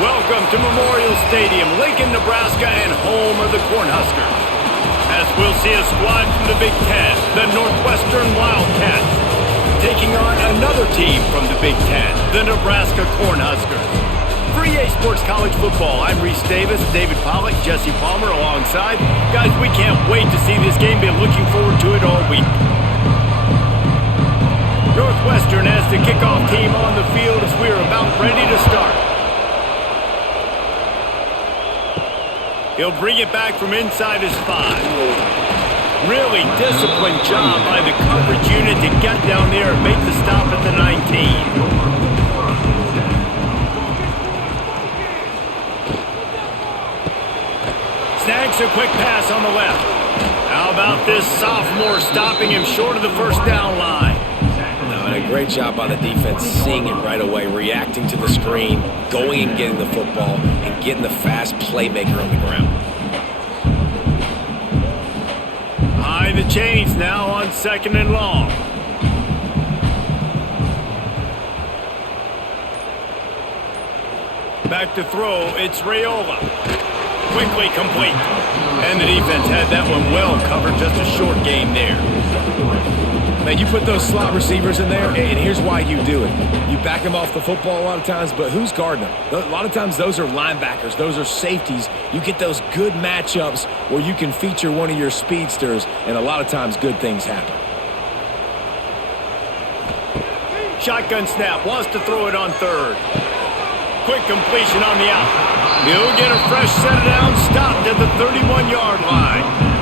Welcome to Memorial Stadium, Lincoln, Nebraska, and home of the Cornhuskers. As we'll see a squad from the Big Ten, the Northwestern Wildcats, taking on another team from the Big Ten, the Nebraska Cornhuskers. For EA Sports College Football, I'm Reese Davis, David Pollack, Jesse Palmer alongside. Guys, we can't wait to see this game. Been looking forward to it all week. Northwestern has the kickoff team on the field as we are about ready to start. He'll bring it back from inside his 5. Really disciplined job by the coverage unit to get down there and make the stop at the 19. Snags a quick pass on the left. How about this sophomore stopping him short of the first down line? And a great job by the defense seeing it right away, reacting to the screen, going and getting the football, and getting the fast playmaker on the ground. High the chains now on 2nd and long. Back to throw, it's Raiola. Quickly complete. And the defense had that one well covered, just a short gain there. Man, you put those slot receivers in there, and here's why you do it. You back them off the football a lot of times, but who's guarding them? A lot of times those are linebackers. Those are safeties. You get those good matchups where you can feature one of your speedsters, and a lot of times good things happen. Shotgun snap, wants to throw it on 3rd. Quick completion on the out. He'll get a fresh set it down, stopped at the 31-yard line.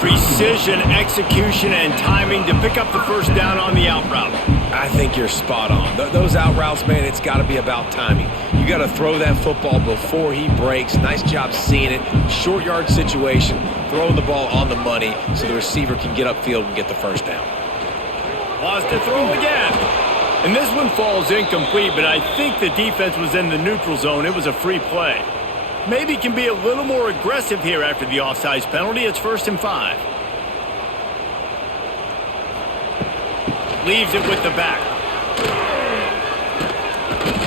Precision, execution, and timing to pick up the first down on the out route. I think you're spot on. Those out routes, man, it's got to be about timing. You got to throw that football before he breaks. Nice job seeing it. Short yard situation, throwing the ball on the money so the receiver can get upfield and get the first down. Wants to throw again. And this one falls incomplete, but I think the defense was in the neutral zone. It was a free play. Maybe can be a little more aggressive here after the offsides penalty. It's 1st and 5. Leaves it with the back.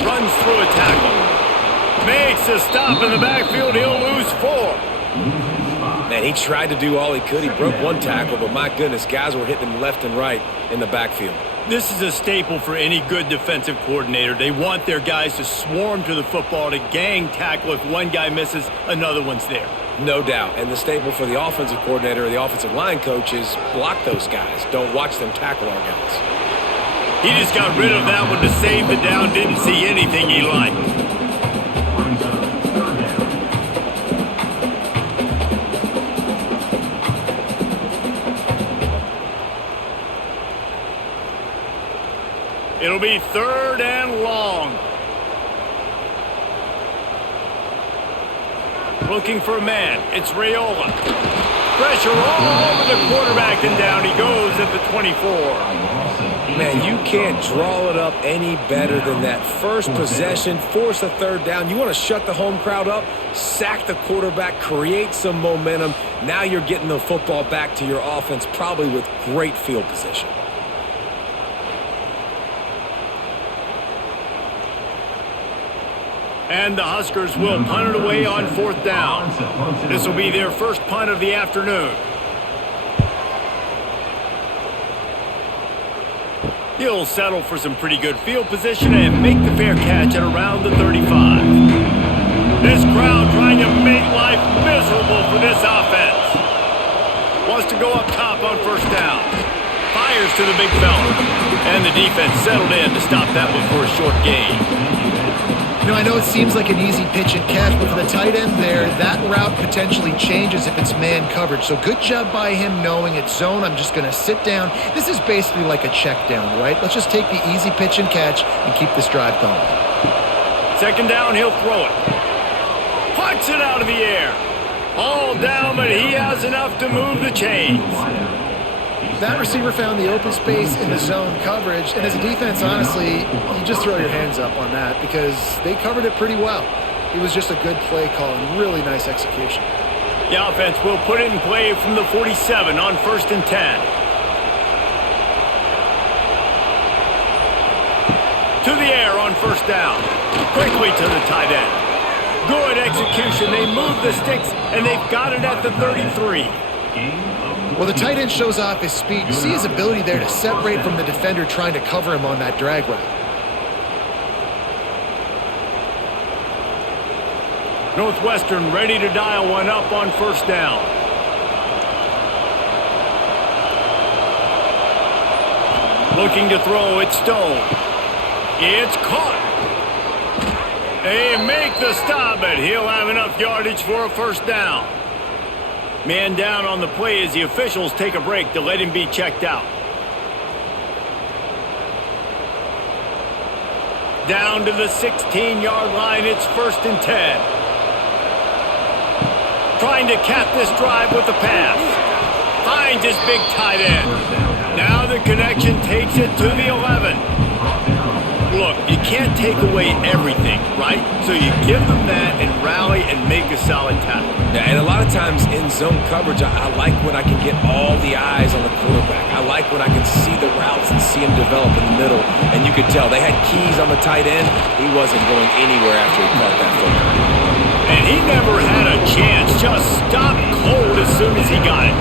Runs through a tackle. Makes a stop in the backfield. He'll lose 4. Man, he tried to do all he could. He broke one tackle, but my goodness, guys were hitting him left and right in the backfield. This is a staple for any good defensive coordinator. They want their guys to swarm to the football, to gang tackle. If one guy misses, another one's there. No doubt. And the staple for the offensive coordinator or the offensive line coach is block those guys. Don't watch them tackle our guys. He just got rid of that one to save the down. Didn't see anything he liked. It'll be 3rd and long. Looking for a man. It's Raiola. Pressure all over the quarterback, and down he goes at the 24. Man, you can't draw it up any better than that. First possession, force a 3rd down. You want to shut the home crowd up, sack the quarterback, create some momentum. Now you're getting the football back to your offense, probably with great field position. And the Huskers will punt it away on 4th down. This will be their first punt of the afternoon. He'll settle for some pretty good field position and make the fair catch at around the 35. This crowd trying to make life miserable for this offense. Wants to go up top on 1st down. Fires to the big fella. And the defense settled in to stop that one for a short gain. You know, I know it seems like an easy pitch and catch, but for the tight end there, that route potentially changes if it's man coverage. So good job by him knowing it's zone. I'm just going to sit down. This is basically like a check down, right? Let's just take the easy pitch and catch and keep this drive going. 2nd down, he'll throw it. Puts it out of the air. All down, but he has enough to move the chains. That receiver found the open space in the zone coverage, and as a defense, honestly, you just throw your hands up on that because they covered it pretty well. It was just a good play call and really nice execution. The offense will put it in play from the 47 on 1st and 10. to the air on first down. Quickly to the tight end. Good execution. They move the sticks, and they've got it at the 33. Well, the tight end shows off his speed. You see his ability there to separate from the defender trying to cover him on that drag route. Northwestern ready to dial one up on first down. Looking to throw, it's Stone. It's caught. They make the stop, but he'll have enough yardage for a first down. Man down on the play as the officials take a break to let him be checked out. Down to the 16-yard line, it's 1st and 10. Trying to cap this drive with the pass. Finds his big tight end. Now the connection takes it to the 11. Look, you can't take away everything, right? So you give them that and rally and make a solid tackle. Yeah, and a lot of times in zone coverage, I like when I can get all the eyes on the quarterback. I like when I can see the routes and see him develop in the middle. And you could tell they had keys on the tight end. He wasn't going anywhere after he caught that football. And he never had a chance. Just stopped cold as soon as he got it.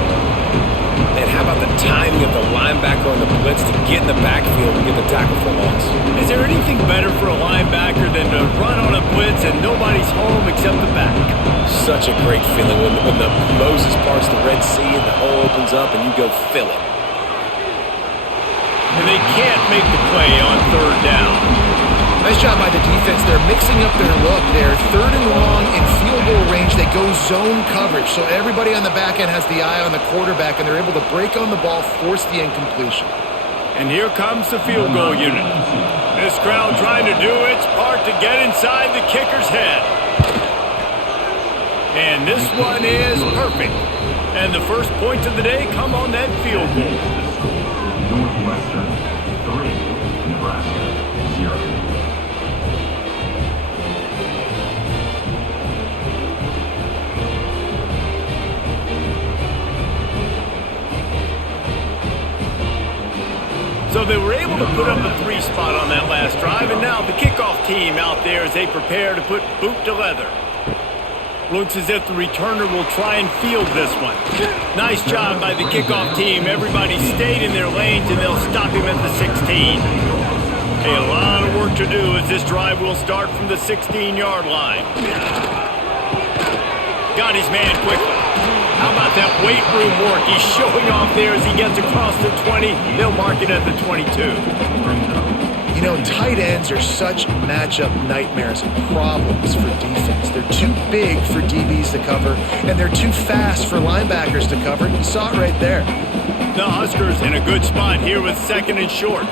And how about the timing of the linebacker on the blitz to get in the backfield and get the tackle for a loss? Is there anything better for a linebacker than to run on a blitz and nobody's home except the back? Such a great feeling when the Moses parts the Red Sea and the hole opens up and you go fill it. And they can't make the play on 3rd down. Nice job by the defense. They're mixing up their look. They're 3rd and long in field goal range. They go zone coverage. So everybody on the back end has the eye on the quarterback, and they're able to break on the ball, force the incompletion. And here comes the field goal unit. This crowd trying to do its part to get inside the kicker's head. And this one is perfect. And the first points of the day come on that field goal. Northwestern 3, Nebraska 0. So they were able to put up a 3 spot on that last drive, and now the kickoff team out there as they prepare to put boot to leather. Looks as if the returner will try and field this one. Nice job by the kickoff team. Everybody stayed in their lanes, and they'll stop him at the 16. A lot of work to do as this drive will start from the 16-yard line. Got his man quickly. How about that weight room work? He's showing off there as he gets across the 20. They'll mark it at the 22. You know, tight ends are such matchup nightmares and problems for defense. They're too big for DBs to cover, and they're too fast for linebackers to cover. You saw it right there. The Huskers in a good spot here with 2nd and short.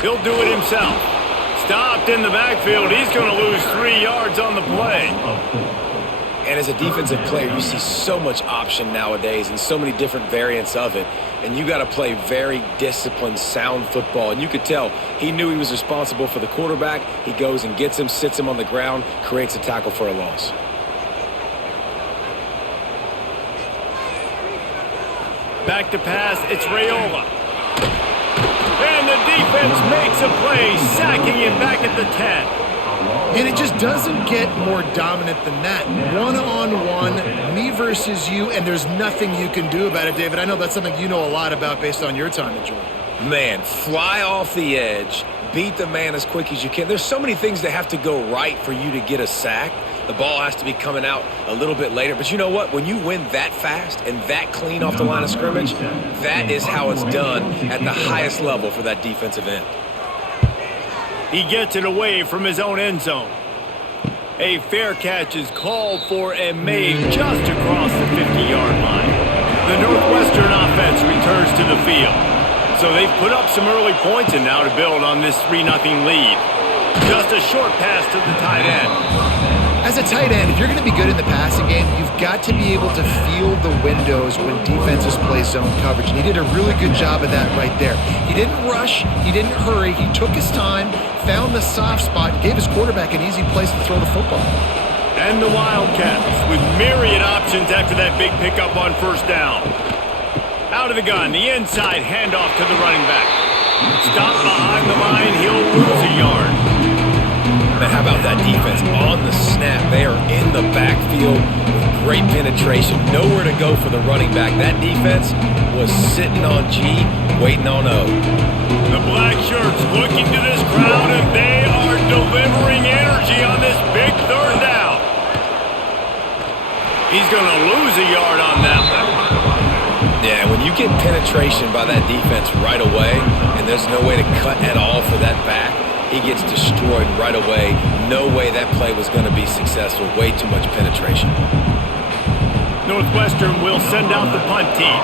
He'll do it himself. Stopped in the backfield. He's going to lose 3 yards on the play. And as a defensive player, you see so much option nowadays and so many different variants of it. And you got to play very disciplined, sound football. And you could tell he knew he was responsible for the quarterback. He goes and gets him, sits him on the ground, creates a tackle for a loss. Back to pass, it's Raiola. And the defense makes a play, sacking him back at the 10. And it just doesn't get more dominant than that. One-on-one, me versus you, and there's nothing you can do about it, David. I know that's something you know a lot about based on your time in Georgia. Man, fly off the edge, beat the man as quick as you can. There's so many things that have to go right for you to get a sack. The ball has to be coming out a little bit later. But you know what? When you win that fast and that clean off the line of scrimmage, that is how it's done at the highest level for that defensive end. He gets it away from his own end zone. A fair catch is called for and made just across the 50-yard line. The Northwestern offense returns to the field. So they've put up some early points and now to build on this 3-0 lead. Just a short pass to the tight end. As a tight end, if you're going to be good in the passing game, you've got to be able to feel the windows when defenses play zone coverage. And he did a really good job of that right there. He didn't rush. He didn't hurry. He took his time, found the soft spot, gave his quarterback an easy place to throw the football. And the Wildcats with myriad options after that big pickup on first down. Out of the gun, the inside handoff to the running back. Stop behind the line, he'll lose a yard. Man, how about that defense on the snap? They are in the backfield with great penetration. Nowhere to go for the running back. That defense was sitting on G, waiting on O. The black shirts looking to this crowd, and they are delivering energy on this big third down. He's going to lose a yard on that one. Yeah, when you get penetration by that defense right away, and there's no way to cut at all for that back, he gets destroyed right away. No way that play was going to be successful. Way too much penetration. Northwestern will send out the punt team.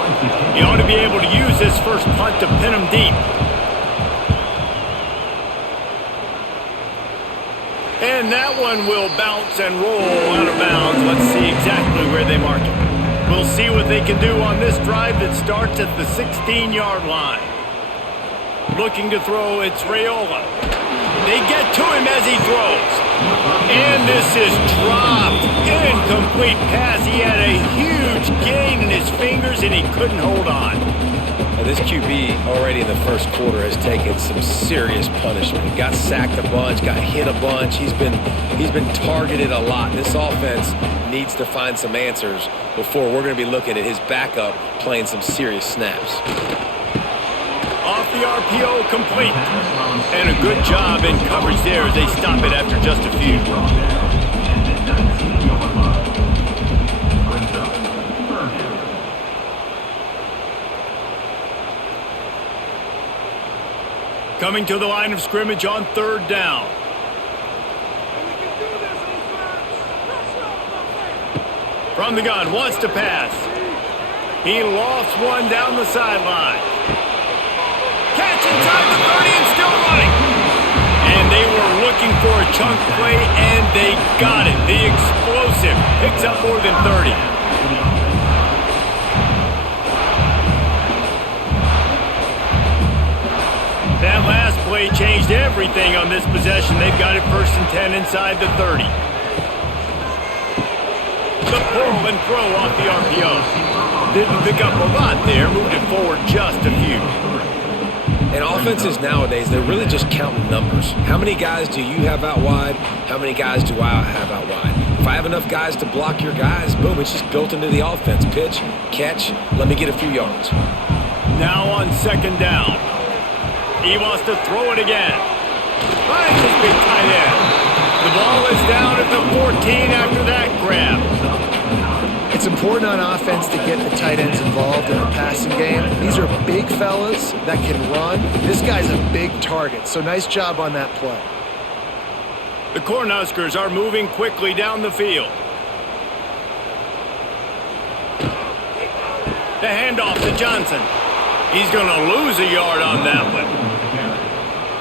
He ought to be able to use this first punt to pin him deep. And that one will bounce and roll out of bounds. Let's see exactly where they mark it. We'll see what they can do on this drive that starts at the 16-yard line. Looking to throw, it's Raiola. They get to him as he throws. And this is dropped. Incomplete pass. He had a huge gain in his fingers, and he couldn't hold on. Now, this QB already in the first quarter has taken some serious punishment. Got sacked a bunch, got hit a bunch. He's been targeted a lot. This offense needs to find some answers before we're going to be looking at his backup playing some serious snaps. Off the RPO, complete. And a good job in coverage there as they stop it after just a few. Coming to the line of scrimmage on third down. From the gun, wants to pass. He lofts one down the sideline. Catch inside the 30 and still running. And they were looking for a chunk play, and they got it. The explosive picks up more than 30. That last play changed everything on this possession. They've got it 1st and 10 inside the 30. The pull and throw off the RPO. Didn't pick up a lot there, moved it forward just a few. And offenses nowadays, they're really just counting numbers. How many guys do you have out wide? How many guys do I have out wide? If I have enough guys to block your guys, boom, it's just built into the offense. Pitch, catch, let me get a few yards. Now on 2nd down. He wants to throw it again. Finds his big tight end. The ball is down at the 14 after that grab. It's important on offense to get the tight ends involved in the passing game. These are big fellas that can run. This guy's a big target, so nice job on that play. The Cornhuskers are moving quickly down the field. The handoff to Johnson. He's going to lose a yard on that one.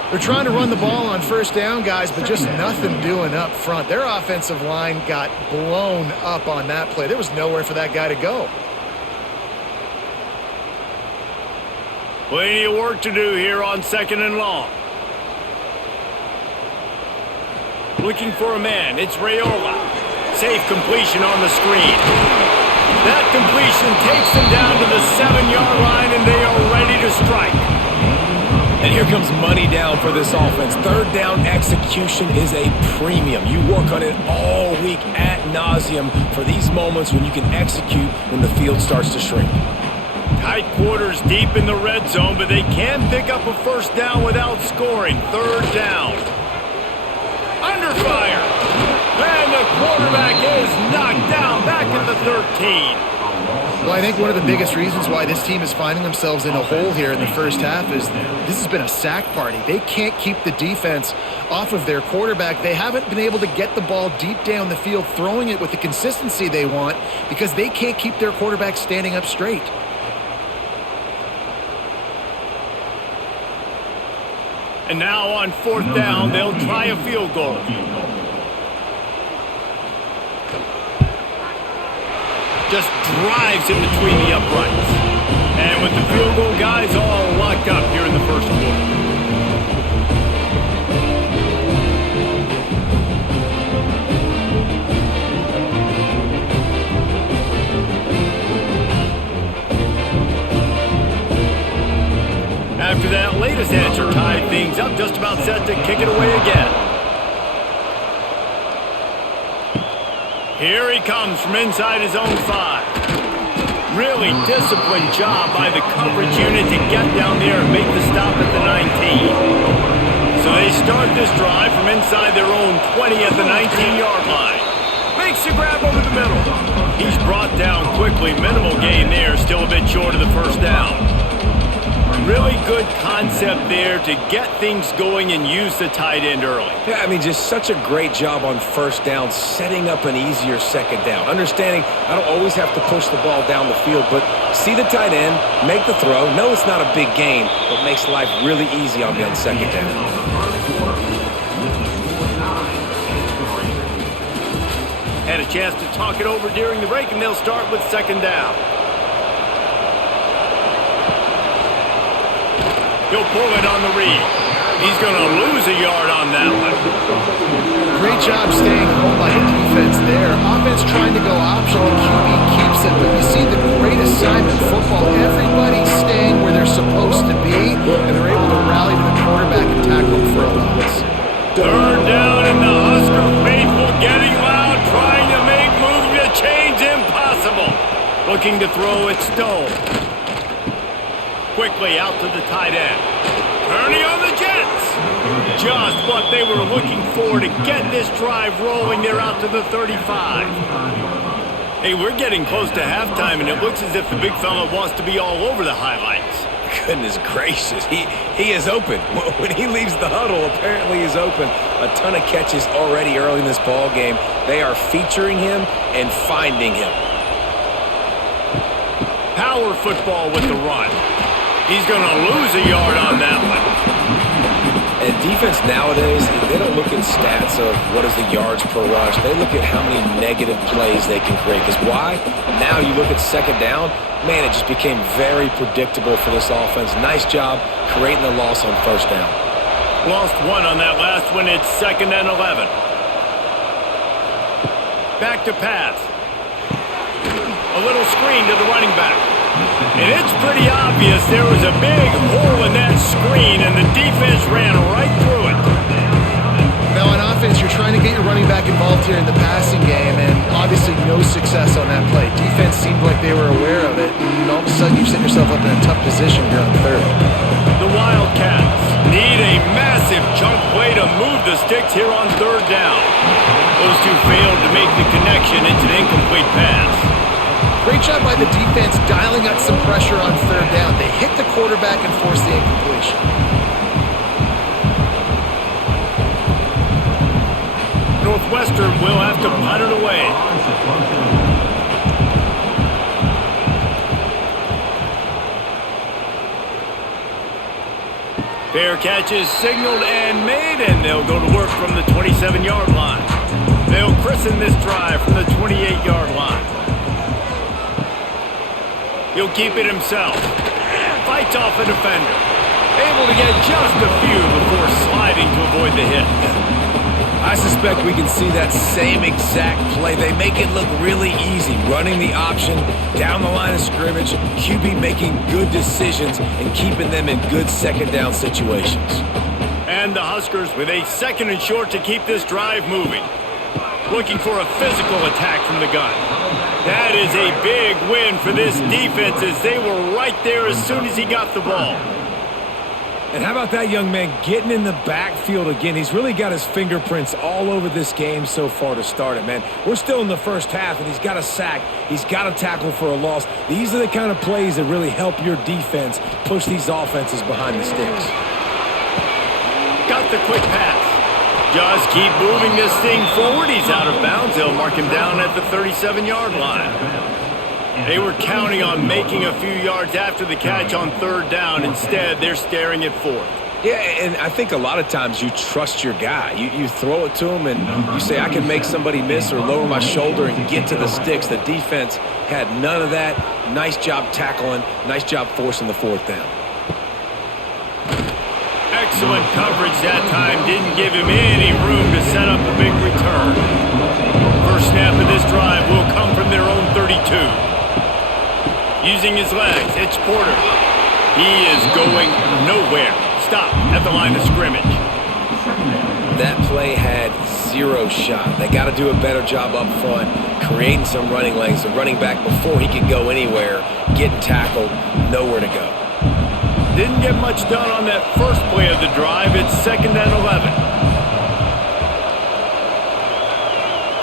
They're trying to run the ball on 1st down, guys, but just nothing doing up front. Their offensive line got blown up on that play. There was nowhere for that guy to go. Plenty of work to do here on 2nd and long. Looking for a man. It's Raiola. Safe completion on the screen. That completion takes them down to the 7-yard line, and they are ready to strike. And here comes money down for this offense. 3rd down execution is a premium. You work on it all week ad nauseum for these moments when you can execute when the field starts to shrink. Tight quarters deep in the red zone, but they can pick up a 1st down without scoring. 3rd down. Under fire. And the quarterback is knocked down back at the 13. Well, I think one of the biggest reasons why this team is finding themselves in a hole here in the first half is this has been a sack party. They can't keep the defense off of their quarterback. They haven't been able to get the ball deep down the field, throwing it with the consistency they want because they can't keep their quarterback standing up straight. And now on 4th down, they'll try a field goal. Just drives in between the uprights. And with the field goal, guys all locked up here in the 1st quarter. After that latest head about set to kick it away again. Here he comes from inside his own 5. Really disciplined job by the coverage unit to get down there and make the stop at the 19. So they start this drive from inside their own 20 at the 19-yard line. Makes the grab over the middle. He's brought down quickly. Minimal gain there. Still a bit short of the first down. Really good concept there to get things going and use the tight end early. Yeah, I mean, just such a great job on first down, setting up an easier second down. Understanding I don't always have to push the ball down the field, but see the tight end, make the throw. No, it's not a big gain, but makes life really easy on me on second down. Had a chance to talk it over during the break, and they'll start with second down. He'll pull it on the read. He's going to lose a yard on that one. Great job staying home by the defense there. Offense trying to go option. The QB keeps it, but you see the great assignment football. Everybody's staying where they're supposed to be, and they're able to rally to the quarterback and tackle him for a loss. Third down, and the Husker faithful getting loud, trying to make moves to change impossible. Looking to throw it, Stone. Quickly out to the tight end. Turning on the Jets. Just what they were looking for to get this drive rolling. They're out to the 35. Hey, we're getting close to halftime, and it looks as if the big fella wants to be all over the highlights. Goodness gracious, he is open. When he leaves the huddle, apparently he's open. A ton of catches already early in this ball game. They are featuring him and finding him. Power football with the run. He's going to lose a yard on that one. And defense nowadays, they don't look at stats of what is the yards per rush. They look at how many negative plays they can create. Because why? Now you look at second down, man, it just became very predictable for this offense. Nice job creating the loss on first down. Lost one on that last one. It's 2nd and 11. Back to pass. A little screen to the running back. And it's pretty obvious there was a big hole in that screen, and the defense ran right through it. Now on offense, you're trying to get your running back involved here in the passing game, and obviously no success on that play. Defense seemed like they were aware of it, and all of a sudden you set yourself up in a tough position here on third. The Wildcats need a massive chunk play to move the sticks here on third down. Those two failed to make the connection. It's an incomplete pass. Great job by the defense dialing up some pressure on third down. They hit the quarterback and forced the incompletion. Northwestern will have to punt it away. Fair catch is signaled and made, and they'll go to work from the 27-yard line. They'll christen this drive from the 28-yard line. He'll keep it himself. Fights off a defender. Able to get just a few before sliding to avoid the hit. I suspect we can see that same exact play. They make it look really easy, running the option down the line of scrimmage, QB making good decisions and keeping them in good second down situations. And the Huskers with a 2nd and short to keep this drive moving. Looking for a physical attack from the gun. That is a big win for this defense as they were right there as soon as he got the ball. And how about that young man getting in the backfield again? He's really got his fingerprints all over this game so far to start it, man. We're still in the first half, and he's got a sack. He's got a tackle for a loss. These are the kind of plays that really help your defense push these offenses behind the sticks. Got the quick pass. Just keep moving this thing forward. He's out of bounds. They'll mark him down at the 37-yard line. They were counting on making a few yards after the catch on third down. Instead, they're staring at fourth. Yeah, and I think a lot of times you trust your guy. You throw it to him and you say, I can make somebody miss or lower my shoulder and get to the sticks. The defense had none of that. Nice job tackling. Nice job forcing the fourth down. Excellent coverage that time. Didn't give him any room to set up a big return. First snap of this drive will come from their own 32. Using his legs, it's Porter. He is going nowhere. Stop at the line of scrimmage. That play had zero shot. They got to do a better job up front, creating some running lanes. The running back, before he could go anywhere, getting tackled, nowhere to go. Didn't get much done on that first play of the drive. It's 2nd and 11.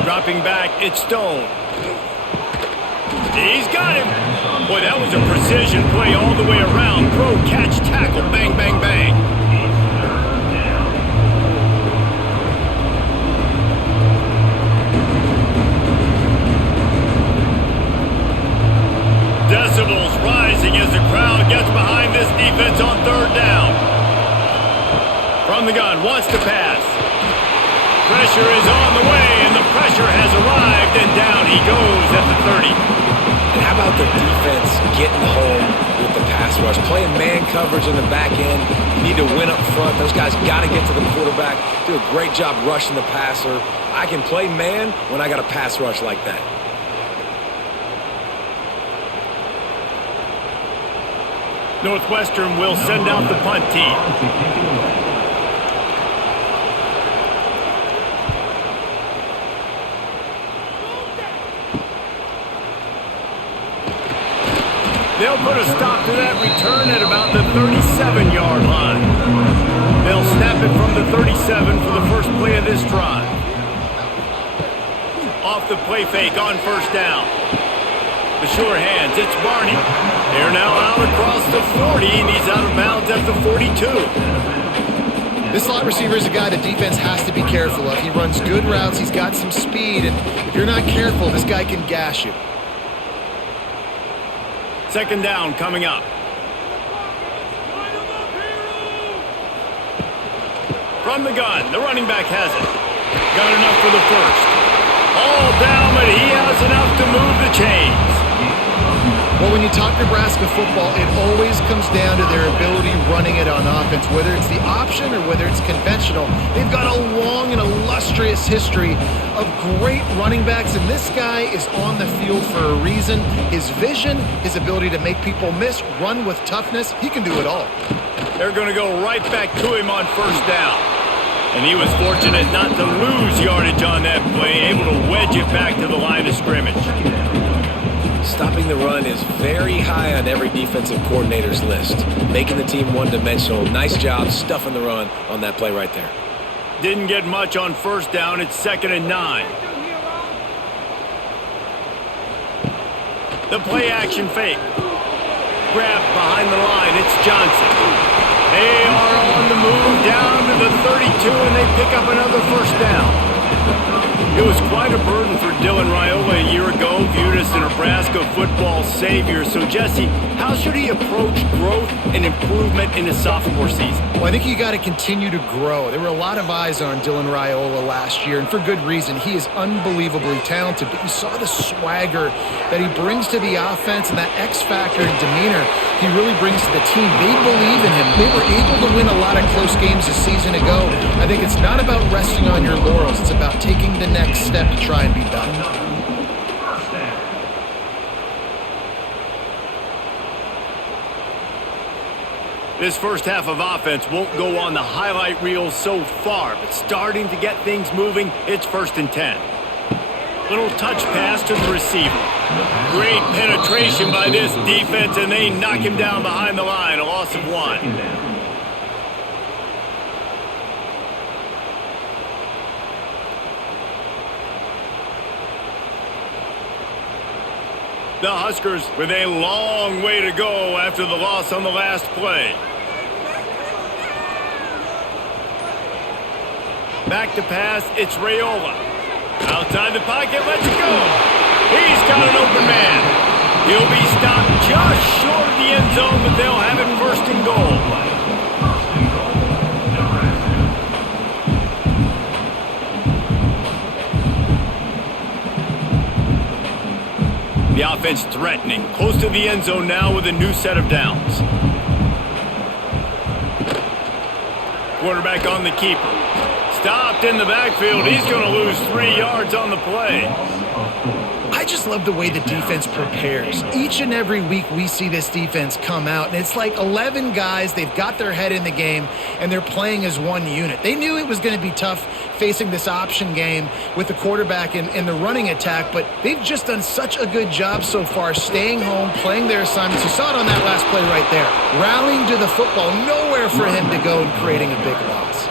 Dropping back, it's Stone. He's got him. Boy, that was a precision play all the way around. Throw, catch, tackle, bang, bang, bang. Decibels rising as the crowd gets behind this defense on 3rd down. From the gun, wants to pass. Pressure is on the way, and the pressure has arrived, and down he goes at the 30. And how about the defense getting home with the pass rush? Playing man coverage in the back end. You need to win up front. Those guys got to get to the quarterback. Do a great job rushing the passer. I can play man when I got a pass rush like that. Northwestern will send out the punt team. They'll put a stop to that return at about the 37-yard line. They'll snap it from the 37 for the first play of this drive. Off the play fake on 1st down. The sure hands, it's Barney. They're now out across the 40, and he's out of bounds at the 42. This slot receiver is a guy the defense has to be careful of. He runs good routes, he's got some speed, and if you're not careful, this guy can gash you. 2nd down coming up. From the gun, the running back has it. Got enough for the first. All down, but he has enough to move the chains. Well, when you talk Nebraska football, it always comes down to their ability running it on offense, whether it's the option or whether it's conventional. They've got a long and illustrious history of great running backs, and this guy is on the field for a reason. His vision, his ability to make people miss, run with toughness, he can do it all. They're going to go right back to him on 1st down. And he was fortunate not to lose yardage on that play, able to wedge it back to the line of scrimmage. Stopping the run is very high on every defensive coordinator's list. Making the team one-dimensional. Nice job stuffing the run on that play right there. Didn't get much on 1st down. It's 2nd and 9. The play action fake. Grab behind the line. It's Johnson. They are on the move down to the 32, and they pick up another 1st down. It was quite a burden for Dylan Raiola a year ago, viewed as the Nebraska football savior. So, Jesse, how should he approach growth and improvement in his sophomore season? Well, I think you got to continue to grow. There were a lot of eyes on Dylan Raiola last year, and for good reason. He is unbelievably talented, but you saw the swagger that he brings to the offense and that X factor and demeanor he really brings to the team. They believe in him. They were able to win a lot of close games a season ago. I think it's not about resting on your laurels. It's about taking the next step to try and be better. This first half of offense won't go on the highlight reel so far, but starting to get things moving, it's 1st and 10. Little touch pass to the receiver. Great penetration by this defense, and they knock him down behind the line, a loss of 1. The Huskers with a long way to go after the loss on the last play. Back to pass, it's Raiola. Outside the pocket, let's go. He's got an open man. He'll be stopped just short of the end zone, but they'll have it 1st and goal. The offense threatening, close to the end zone now with a new set of downs. Quarterback on the keeper. Stopped in the backfield. He's going to lose 3 yards on the play. I I just love the way the defense prepares. Each and every week we see this defense come out, and it's like 11 guys. They've got their head in the game, and they're playing as one unit. They knew it was going to be tough facing this option game with the quarterback in the running attack, but they've just done such a good job so far staying home, playing their assignments. You saw it on that last play right there. Rallying to the football, nowhere for him to go and creating a big loss.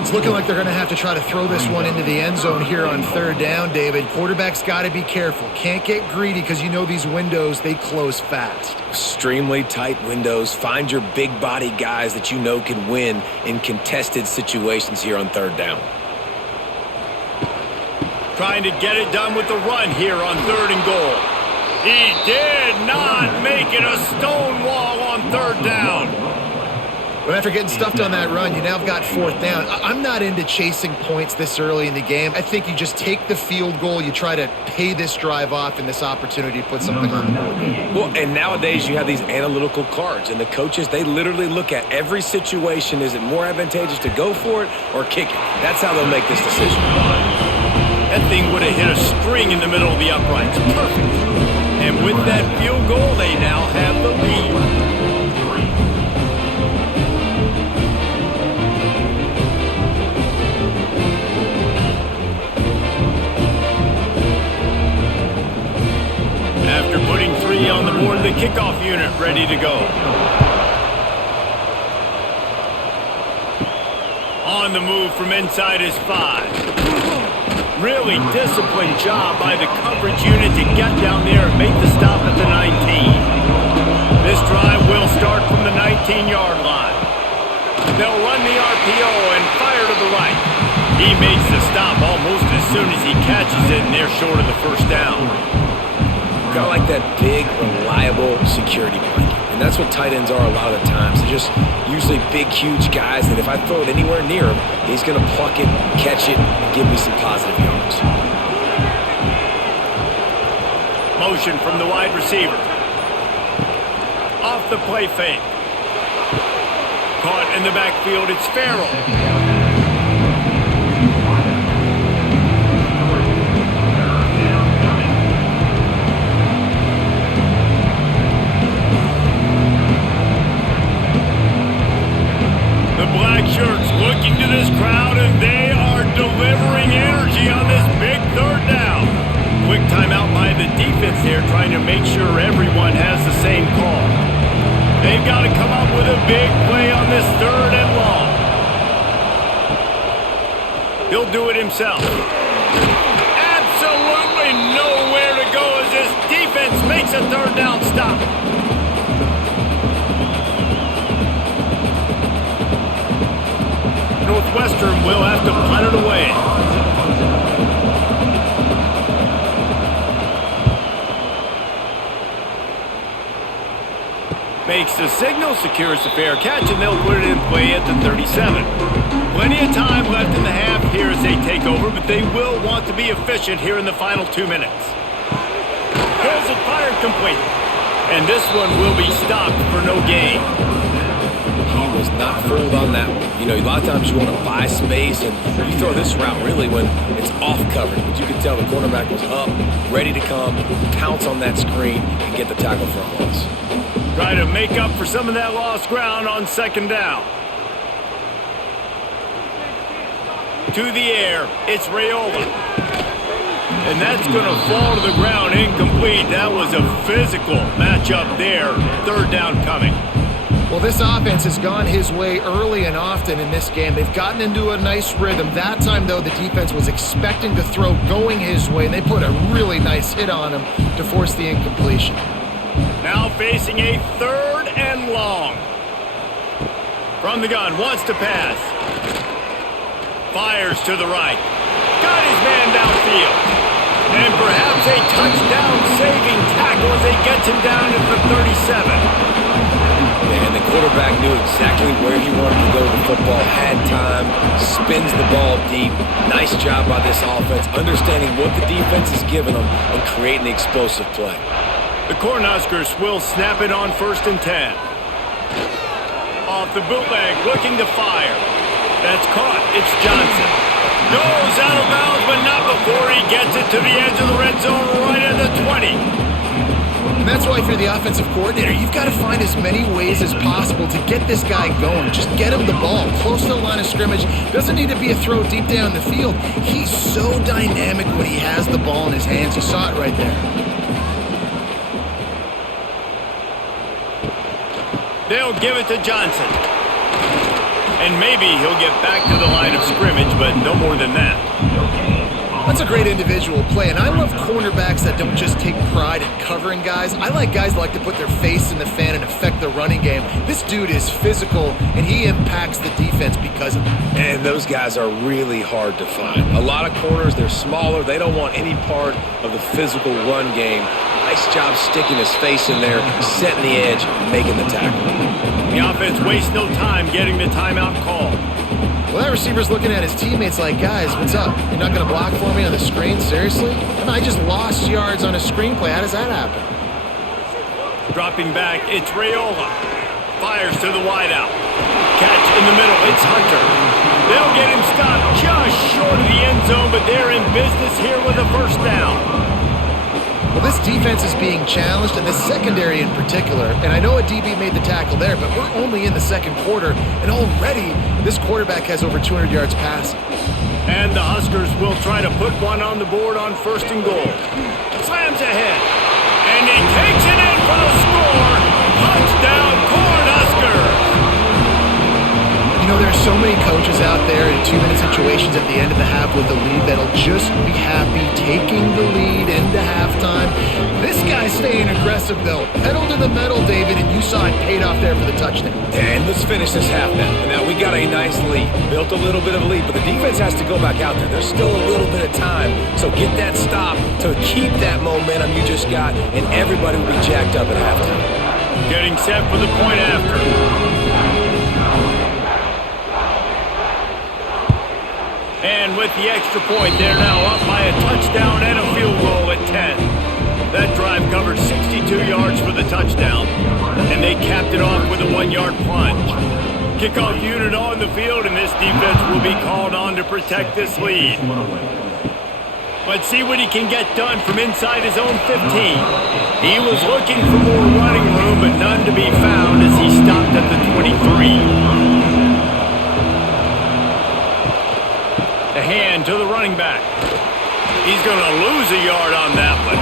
It's looking like they're going to have to try to throw this one into the end zone here on third down, David. Quarterback's got to be careful. Can't get greedy because you know these windows, they close fast. Extremely tight windows. Find your big body guys that you know can win in contested situations here on third down. Trying to get it done with the run here on 3rd and goal. He did not make it a stone wall on 3rd down. But after getting stuffed on that run, you now have got 4th down. I'm not into chasing points this early in the game. I think you just take the field goal. You try to pay this drive off and this opportunity to put something on the board. Well, and nowadays you have these analytical cards, and the coaches, they literally look at every situation. Is it more advantageous to go for it or kick it? That's how they'll make this decision. That thing would have hit a string in the middle of the uprights. Perfect. And with that field goal, they now have the lead. After putting 3 on the board, the kickoff unit ready to go. On the move from inside his 5. Really disciplined job by the coverage unit to get down there and make the stop at the 19. This drive will start from the 19-yard line. They'll run the RPO and fire to the right. He makes the stop almost as soon as he catches it, and they're short of the 1st down. Kind of like that big, reliable security blanket. And that's what tight ends are a lot of the times. They're just usually big, huge guys that if I throw it anywhere near him, he's going to pluck it, catch it, and give me some positive yards. Motion from the wide receiver. Off the play fake. Caught in the backfield, it's Farrell. Shirts looking to this crowd, and they are delivering energy on this big 3rd down. Quick timeout by the defense here, trying to make sure everyone has the same call. They've got to come up with a big play on this 3rd and long. He'll do it himself. Absolutely nowhere to go as this defense makes a 3rd down stop. Northwestern will have to punt it away. Makes the signal, secures the fair catch, and they'll put it in play at the 37. Plenty of time left in the half here as they take over, but they will want to be efficient here in the final 2 minutes. Pulls it fired complete. And this one will be stopped for no gain. He was not fooled on that one. You know, a lot of times you want to buy space, and you throw this route really when it's off coverage. But you can tell the cornerback was up, ready to come, pounce on that screen, and get the tackle for a loss. Try to make up for some of that lost ground on 2nd down. To the air, it's Raiola. And that's going to fall to the ground incomplete. That was a physical matchup there. 3rd down coming. Well, this offense has gone his way early and often in this game. They've gotten into a nice rhythm. That time, though, the defense was expecting to throw going his way, and they put a really nice hit on him to force the incompletion. Now facing a 3rd and long. From the gun, wants to pass. Fires to the right. Got his man downfield. And perhaps a touchdown-saving tackle as they get him down at the 37. And the quarterback knew exactly where he wanted to go with the football, had time, spins the ball deep. Nice job by this offense, understanding what the defense is giving them and creating the explosive play. The Cornhuskers will snap it on 1st and 10. Off the bootleg, looking to fire. That's caught. It's Johnson. Goes out of bounds, but not before he gets it to the edge of the red zone right at the 20. And that's why if you're the offensive coordinator, you've got to find as many ways as possible to get this guy going. Just get him the ball close to the line of scrimmage. Doesn't need to be a throw deep down the field. He's so dynamic when he has the ball in his hands. You saw it right there. They'll give it to Johnson. And maybe he'll get back to the line of scrimmage, but no more than that. That's a great individual play, and I love cornerbacks that don't just take pride in covering guys. I like guys that like to put their face in the fan and affect the running game. This dude is physical, and he impacts the defense because of it. And those guys are really hard to find. A lot of corners, they're smaller. They don't want any part of the physical run game. Nice job sticking his face in there, setting the edge, making the tackle. The offense wastes no time getting the timeout call. Well, that receiver's looking at his teammates like, guys, what's up? You're not going to block for me on the screen? Seriously? And I just lost yards on a screenplay. How does that happen? Dropping back, it's Raiola. Fires to the wideout. Catch in the middle, it's Hunter. They'll get him stopped just short of the end zone, but they're in business here with a first down. Well, this defense is being challenged, and this secondary in particular. And I know a DB made the tackle there, but we're only in the second quarter, and already this quarterback has over 200 yards passing. And the Huskers will try to put one on the board on 1st and goal. Slams ahead, and he takes it in for the score. Touchdown, Cornhuskers! You know, there's so many coaches out there in 2-minute situations at the end of the half with the lead that'll just be happy taking the lead into halftime. This guy's staying aggressive, though. Pedal to the metal, David, and you saw it paid off there for the touchdown. And let's finish this half now. Now, we got a nice lead. Built a little bit of a lead, but the defense has to go back out there. There's still a little bit of time. So get that stop to keep that momentum you just got, and everybody will be jacked up at halftime. Getting set for the point after. And with the extra point, they're now up by a touchdown and a field goal at 10. That drive covered 62 yards for the touchdown, and they capped it off with a 1-yard plunge. Kickoff unit on the field, and this defense will be called on to protect this lead. Let's see what he can get done from inside his own 15. He was looking for more running room, but none to be found as he stopped at the 23. The hand to the running back. He's going to lose a yard on that one.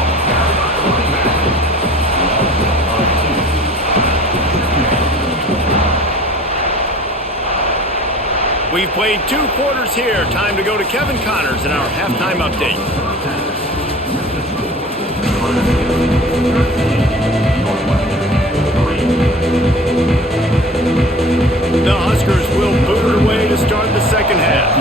We've played 2 quarters here. Time to go to Kevin Connors in our halftime update. The Huskers will boot it away to start the second half.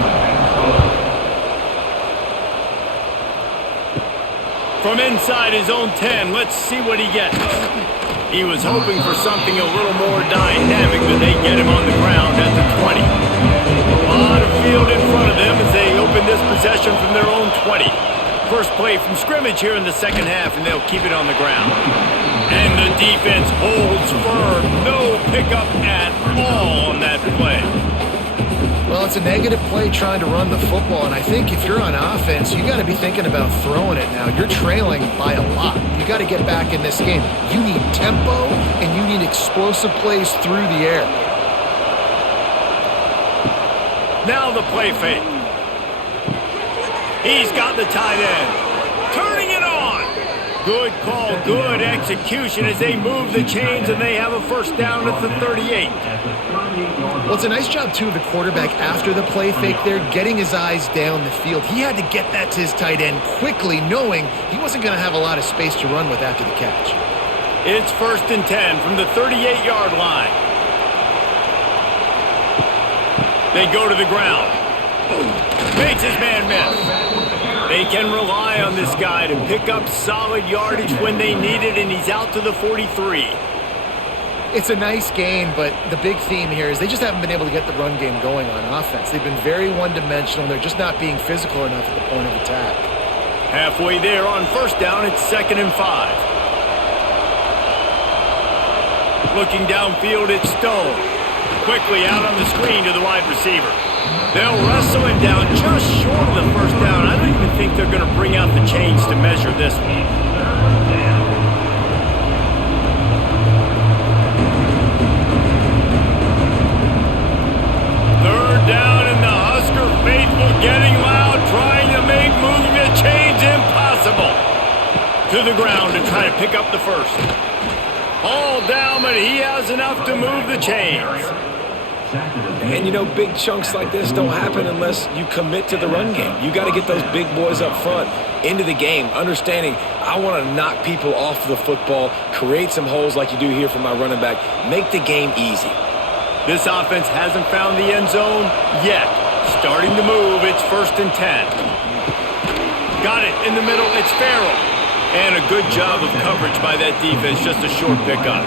From inside his own 10, let's see what he gets. He was hoping for something a little more dynamic, but they get him on the ground at the 20. A lot of field in front of them as they open this possession from their own 20. First play from scrimmage here in the second half, and they'll keep it on the ground. And the defense holds firm. No pickup at all on that play. Well, it's a negative play trying to run the football, and I think if you're on offense, you got to be thinking about throwing it now. You're trailing by a lot. You got to get back in this game. You need tempo, and you need explosive plays through the air. Now the play fake. He's got the tight end. Turning it on. Good call, good execution as they move the chains, and they have a first down at the 38. Well, it's a nice job, too, of the quarterback after the play fake there, getting his eyes down the field. He had to get that to his tight end quickly, knowing he wasn't going to have a lot of space to run with after the catch. It's 1st and 10 from the 38-yard line. They go to the ground. Makes his man miss. They can rely on this guy to pick up solid yardage when they need it, and he's out to the 43. It's a nice gain, but the big theme here is they just haven't been able to get the run game going on offense. They've been very one-dimensional. They're just not being physical enough at the point of attack. Halfway there on first down, it's 2nd and 5. Looking downfield, it's Stone. Quickly out on the screen to the wide receiver. They'll wrestle him down just short of the first down. I don't even think they're going to bring out the chains to measure this one. Third down, and the Husker faithful getting loud, trying to make moving the chains impossible. To the ground to try to pick up the first. All down, but he has enough to move the chains. And, you know, big chunks like this don't happen unless you commit to the run game. You got to get those big boys up front into the game, understanding I want to knock people off the football, create some holes like you do here for my running back, make the game easy. This offense hasn't found the end zone yet. Starting to move, it's 1st and 10. Got it in the middle, it's Farrell. And a good job of coverage by that defense, just a short pickup.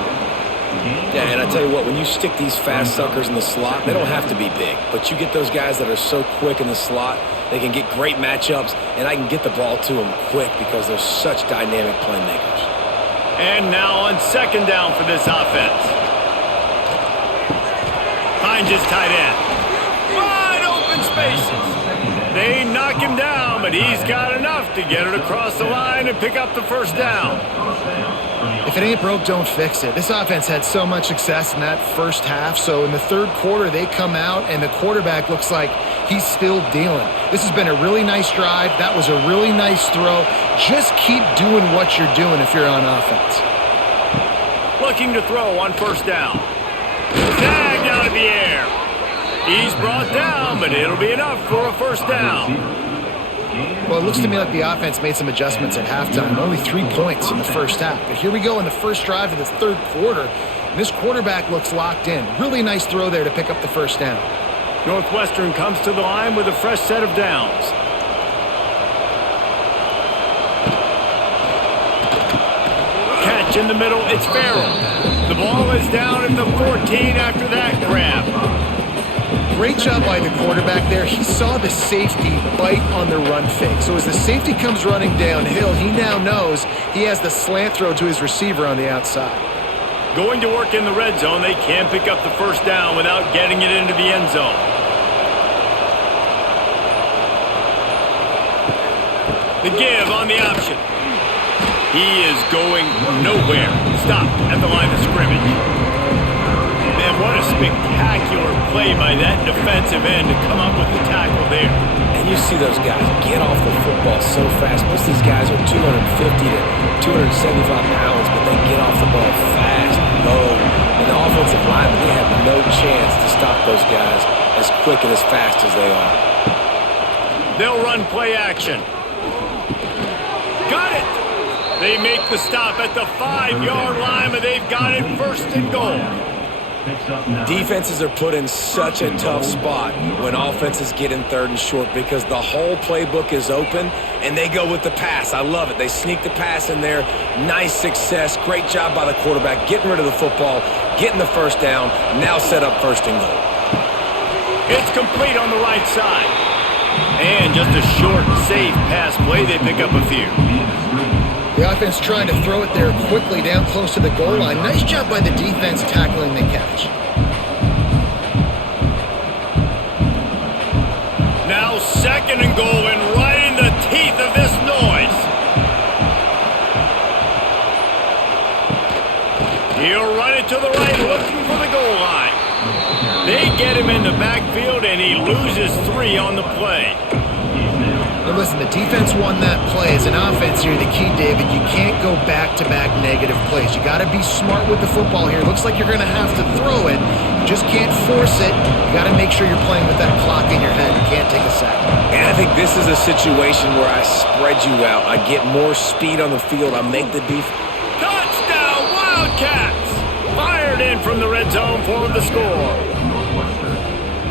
Yeah, and I tell you what, when you stick these fast suckers in the slot, they don't have to be big. But you get those guys that are so quick in the slot, they can get great matchups, and I can get the ball to them quick because they're such dynamic playmakers. And now on 2nd down for this offense. Finds his tight end. Wide open spaces. They knock him down, but he's got enough to get it across the line and pick up the 1st down. If it ain't broke, don't fix it. This offense had so much success in that first half, so in the third quarter they come out and the quarterback looks like he's still dealing. This has been a really nice drive. That was a really nice throw. Just keep doing what you're doing if you're on offense. Looking to throw on 1st down. Tagged out of the air. He's brought down, but it'll be enough for a 1st down. Well, it looks to me like the offense made some adjustments at halftime. Only 3 points in the first half. But here we go in the first drive of the third quarter. And this quarterback looks locked in. Really nice throw there to pick up the 1st down. Northwestern comes to the line with a fresh set of downs. Catch in the middle, it's Farrell. The ball is down at the 14 after that grab. Great job by the quarterback there. He saw the safety bite on the run fake. So as the safety comes running downhill, he now knows he has the slant throw to his receiver on the outside. Going to work in the red zone, they can't pick up the 1st down without getting it into the end zone. The give on the option. He is going nowhere. Stopped at the line of scrimmage. Man, what a spectacular play by that defensive end to come up with the tackle there. And you see those guys get off the football so fast. Most of these guys are 250 to 275 pounds, but they get off the ball fast, low. And the offensive linemen, they have no chance to stop those guys as quick and as fast as they are. They'll run play action. Got it! They make the stop at the 5-yard line, but they've got it 1st and goal. Defenses are put in such a tough spot when offenses get in 3rd and short because the whole playbook is open and they go with the pass. I love it. They sneak the pass in there. Nice success. Great job by the quarterback getting rid of the football, getting the 1st down, now set up 1st and goal. It's complete on the right side. And just a short, safe pass play. They pick up a few. The offense trying to throw it there quickly down close to the goal line. Nice job by the defense tackling the catch. Now 2nd and goal and right in the teeth of this noise. He'll run it to the right looking for the goal line. They get him in the backfield and he loses 3 on the play. And listen, the defense won that play. As an offense here, the key, David, you can't go back-to-back negative plays. You got to be smart with the football here. Looks like you're going to have to throw it. You just can't force it. You got to make sure you're playing with that clock in your head. You can't take a sack. And I think this is a situation where I spread you out. I get more speed on the field. I make the defense. Touchdown, Wildcats! Fired in from the red zone for the score.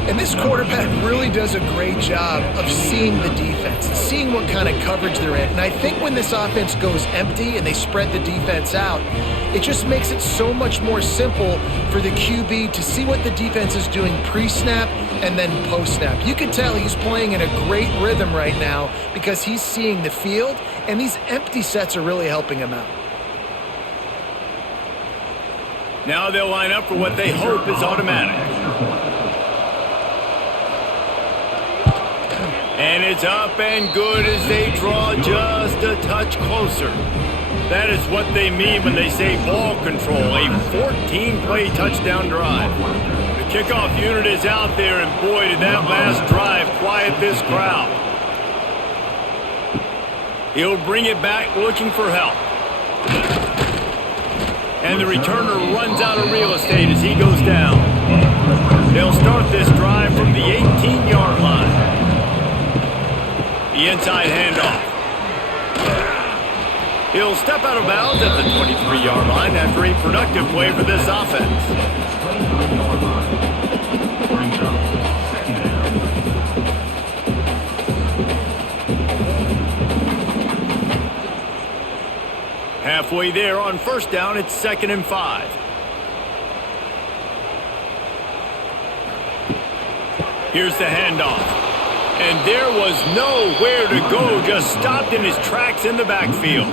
And this quarterback really does a great job of seeing the defense, seeing what kind of coverage they're in. And I think when this offense goes empty and they spread the defense out, it just makes it so much more simple for the QB to see what the defense is doing pre-snap and then post-snap. You can tell he's playing in a great rhythm right now because he's seeing the field, and these empty sets are really helping him out. Now they'll line up for what they hope is automatic. And it's up and good as they draw just a touch closer. That is what they mean when they say ball control, a 14-play touchdown drive. The kickoff unit is out there, and boy, did that last drive quiet this crowd. He'll bring it back looking for help. And the returner runs out of real estate as he goes down. They'll start this drive from the 18-yard line. The inside handoff. He'll step out of bounds at the 23-yard line after a productive play for this offense. Halfway there on first down, it's 2nd and 5. Here's the handoff. And there was nowhere to go, just stopped in his tracks in the backfield.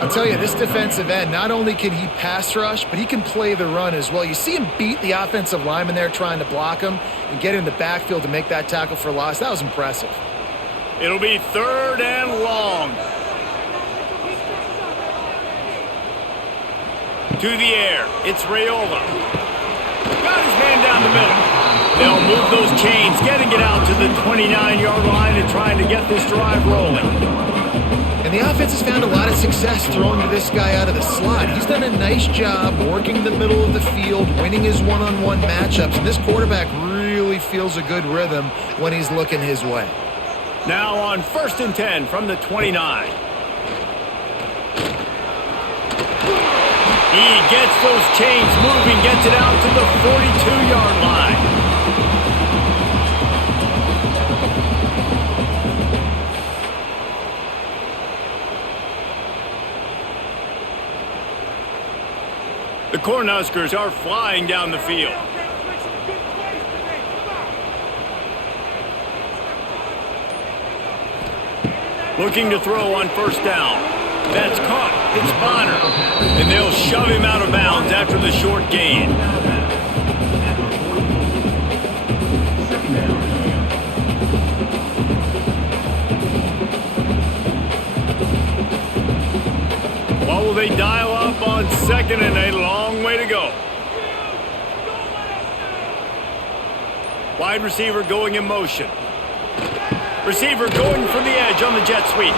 I'll tell you, this defensive end, not only can he pass rush, but he can play the run as well. You see him beat the offensive lineman there trying to block him and get in the backfield to make that tackle for loss. That was impressive. It'll be 3rd and long. To the air, it's Raiola. Got his man down the middle. They'll move those chains, getting it out to the 29-yard line and trying to get this drive rolling. And the offense has found a lot of success throwing to this guy out of the slot. He's done a nice job working the middle of the field, winning his one-on-one matchups, and this quarterback really feels a good rhythm when he's looking his way. Now on 1st and 10 from the 29. He gets those chains moving, gets it out to the 42-yard line. The Cornhuskers are flying down the field. Looking to throw on 1st down. That's caught. It's Bonner. And they'll shove him out of bounds after the short gain. What will they dial up on 2nd and a long way to go? Wide receiver going in motion. Receiver going for the edge on the jet sweep.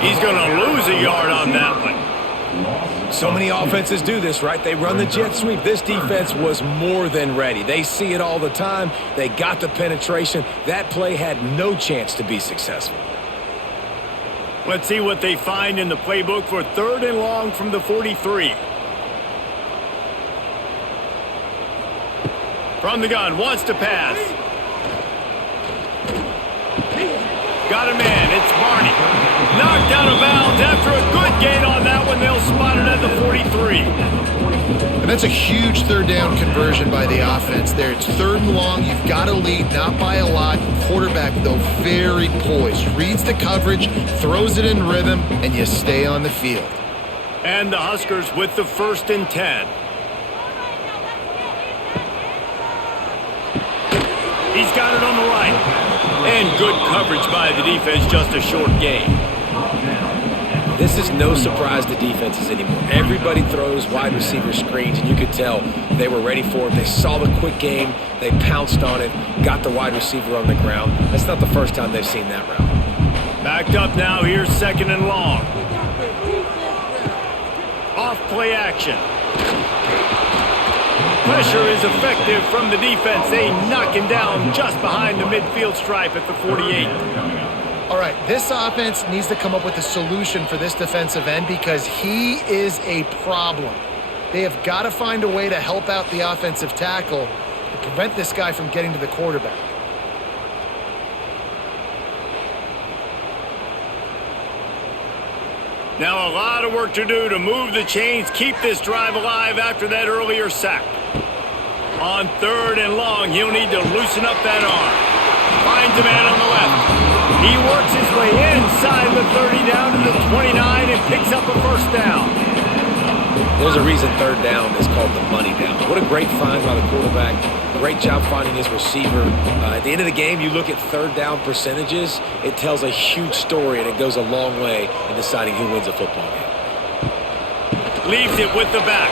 He's going to lose a yard on that one. So many offenses do this, right? They run the jet sweep. This defense was more than ready. They see it all the time. They got the penetration. That play had no chance to be successful. Let's see what they find in the playbook for 3rd and long from the 43. From the gun, wants to pass. Got a man, it's Barney. Knocked out of bounds after a good gain on that one. They'll spot it at the 43. And that's a huge 3rd down conversion by the offense there. It's 3rd and long. You've got to lead, not by a lot. Quarterback, though, very poised. Reads the coverage, throws it in rhythm, and you stay on the field. And the Huskers with the 1st and 10. He's got it on the right. And good coverage by the defense, just a short gain. This is no surprise to defenses anymore. Everybody throws wide receiver screens, and you could tell they were ready for it. They saw the quick game. They pounced on it, got the wide receiver on the ground. That's not the first time they've seen that route. Backed up now. Here's 2nd and long. Off play action. Pressure is effective from the defense. They knock him down just behind the midfield stripe at the 48. All right, this offense needs to come up with a solution for this defensive end because he is a problem. They have got to find a way to help out the offensive tackle to prevent this guy from getting to the quarterback. Now a lot of work to do to move the chains, keep this drive alive after that earlier sack. On 3rd and long, he'll need to loosen up that arm. Finds a man on the left. He works his way inside the 30 down to the 29 and picks up a 1st down. There's a reason third down is called the money down. What a great find by the quarterback. Great job finding his receiver. At the end of the game, you look at third down percentages. It tells a huge story, and it goes a long way in deciding who wins a football game. Leaves it with the back.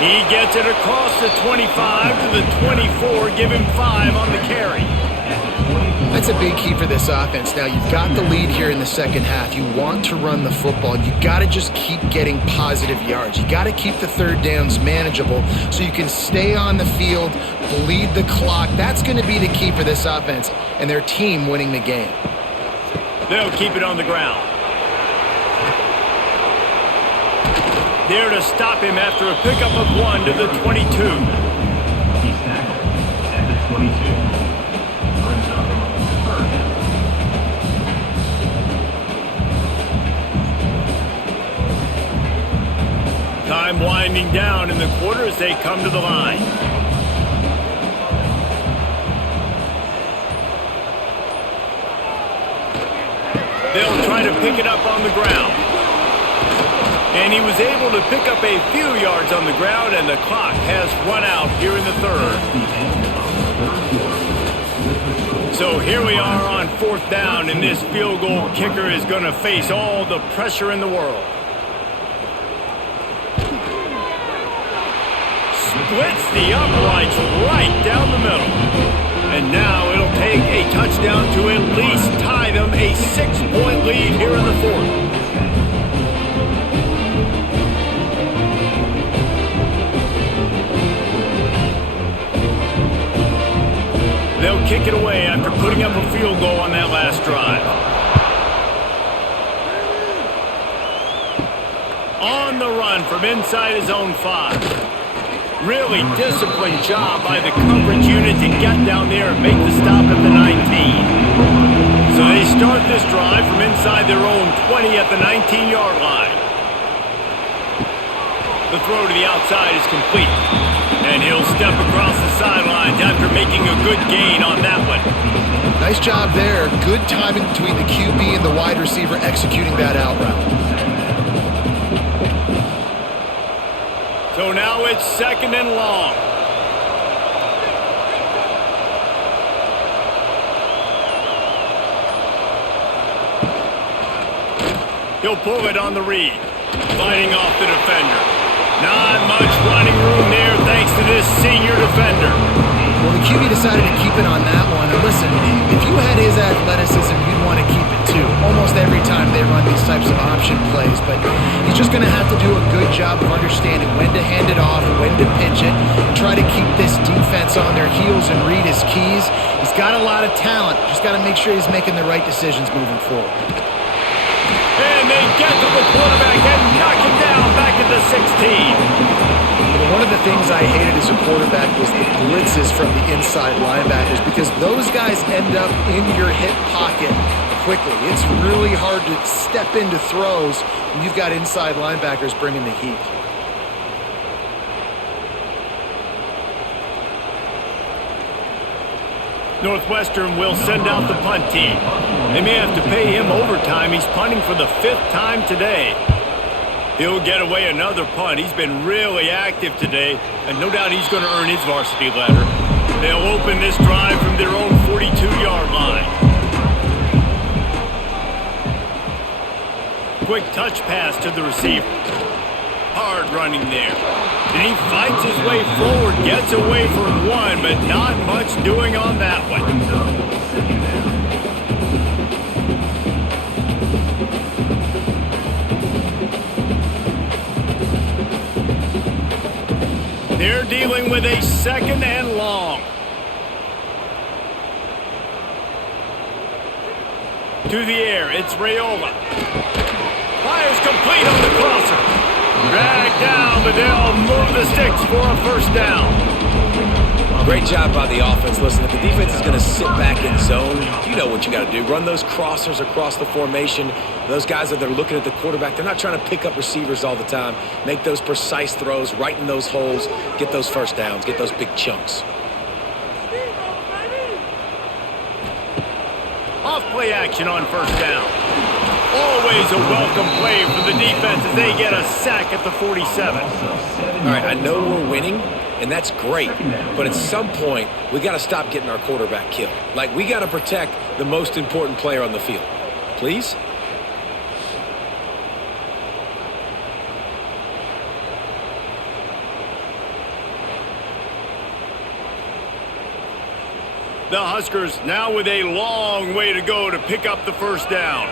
He gets it across the 25 to the 24. Give him 5 on the carry. That's a big key for this offense. Now, you've got the lead here in the second half. You want to run the football. You got to just keep getting positive yards. You got to keep the third downs manageable so you can stay on the field, bleed the clock. That's going to be the key for this offense and their team winning the game. They'll keep it on the ground. There to stop him after a pickup of 1 to the 22. He's tackled at the 22. Brings up third down. Time winding down in the quarter as they come to the line. They'll try to pick it up on the ground. And he was able to pick up a few yards on the ground, and the clock has run out here in the third. So here we are on fourth down, and this field goal kicker is going to face all the pressure in the world. Splits the uprights right down the middle. And now it'll take a touchdown to at least tie them a 6-point lead here in the fourth. They'll kick it away after putting up a field goal on that last drive. On the run from inside his own 5. Really disciplined job by the coverage unit to get down there and make the stop at the 19. So they start this drive from inside their own 20 at the 19-yard line. The throw to the outside is complete. And he'll step across the sidelines after making a good gain on that one. Nice job there. Good timing between the QB and the wide receiver executing that out route. So now it's 2nd and long. He'll pull it on the read, fighting off the defender. Not much running room there thanks to this senior defender. Well, the QB decided to keep it on that one. And listen, if you had his athleticism, you'd want to keep it too. Almost every time they run these types of option plays. But he's just going to have to do a good job of understanding when to hand it off, when to pitch it, and try to keep this defense on their heels and read his keys. He's got a lot of talent. Just got to make sure he's making the right decisions moving forward. And they get to the quarterback and knock him down back at the 16. One of the things I hated as a quarterback was the blitzes from the inside linebackers because those guys end up in your hip pocket quickly. It's really hard to step into throws when you've got inside linebackers bringing the heat. Northwestern will send out the punt team. They may have to pay him overtime. He's punting for the 5th time today. He'll get away another punt. He's been really active today, and no doubt he's going to earn his varsity letter. They'll open this drive from their own 42-yard line. Quick touch pass to the receiver. Hard running there. And he fights his way forward, gets away from one, but not much doing on that one. They're dealing with a 2nd and long. To the air, it's Raiola. Fires complete on the crosser. Dragged down, but they'll move the sticks for a 1st down. Great job by the offense. Listen, if the defense is going to sit back in zone, you know what you got to do. Run those crossers across the formation. Those guys that are looking at the quarterback, they're not trying to pick up receivers all the time. Make those precise throws, right in those holes, get those 1st downs, get those big chunks. Off play action on 1st down. Always a welcome play for the defense as they get a sack at the 47. All right, I know we're winning, and that's great. But at some point, we got to stop getting our quarterback killed. Like, we got to protect the most important player on the field. Please? The Huskers now with a long way to go to pick up the first down.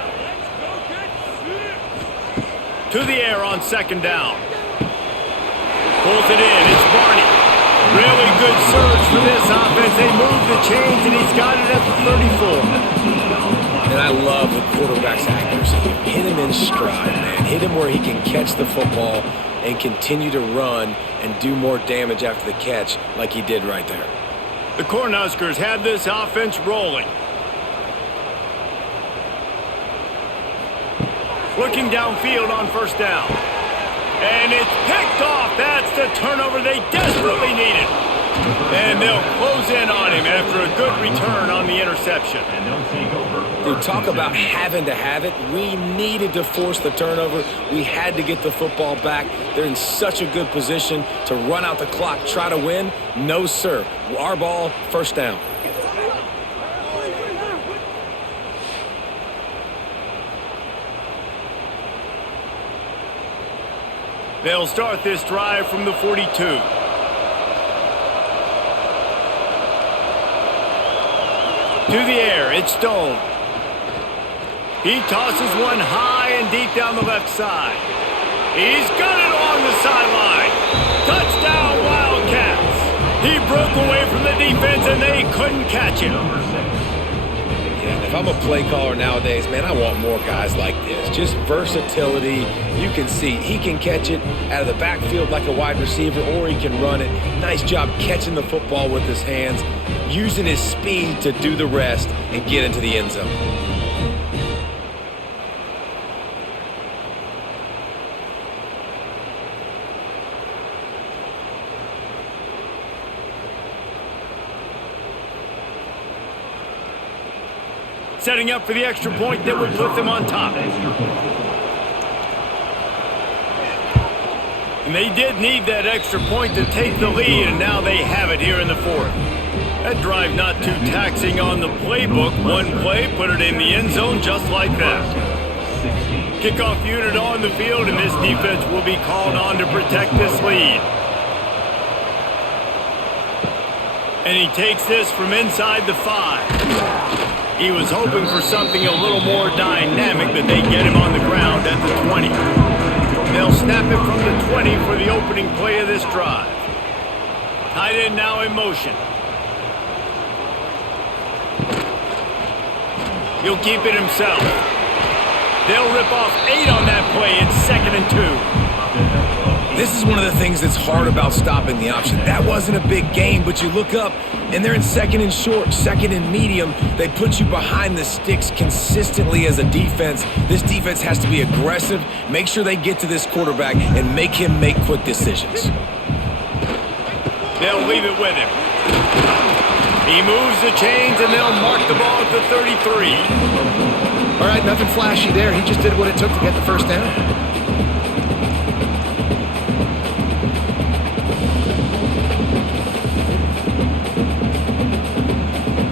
To the air on second down. Pulls it in. It's Barney. Really good surge for this offense. They move the chains, and he's got it at the 34. And I love the quarterback's accuracy. Hit him in stride, man. Hit him where he can catch the football and continue to run and do more damage after the catch like he did right there. The Cornhuskers have this offense rolling. Looking downfield on first down. And it's picked off. That's the turnover they desperately needed. And they'll close in on him after a good return on the interception. Dude, talk about having to have it. We needed to force the turnover. We had to get the football back. They're in such a good position to run out the clock, try to win. No, sir. Our ball, first down. They'll start this drive from the 42. To the air, it's Stone. He tosses one high and deep down the left side. He's got it on the sideline. Touchdown, Wildcats. He broke away from the defense, and they couldn't catch him. Yeah, if I'm a play caller nowadays, man, I want more guys like this. Just versatility. You can see he can catch it out of the backfield like a wide receiver, or he can run it. Nice job catching the football with his hands, using his speed to do the rest and get into the end zone. Setting up for the extra point that would put them on top. And they did need that extra point to take the lead, and now they have it here in the fourth. That drive not too taxing on the playbook. One play, put it in the end zone just like that. Kickoff unit on the field, and this defense will be called on to protect this lead. And he takes this from inside the 5. He was hoping for something a little more dynamic, but they get him on the ground at the 20. They'll snap it from the 20 for the opening play of this drive. Tight end now in motion. He'll keep it himself. They'll rip off 8 on that play. It's 2nd and 2. This is one of the things that's hard about stopping the option. That wasn't a big game, but you look up, and they're in 2nd and short, 2nd and medium. They put you behind the sticks consistently as a defense. This defense has to be aggressive, make sure they get to this quarterback, and make him make quick decisions. They'll leave it with him. He moves the chains, and they'll mark the ball at the 33. All right, nothing flashy there. He just did what it took to get the first down.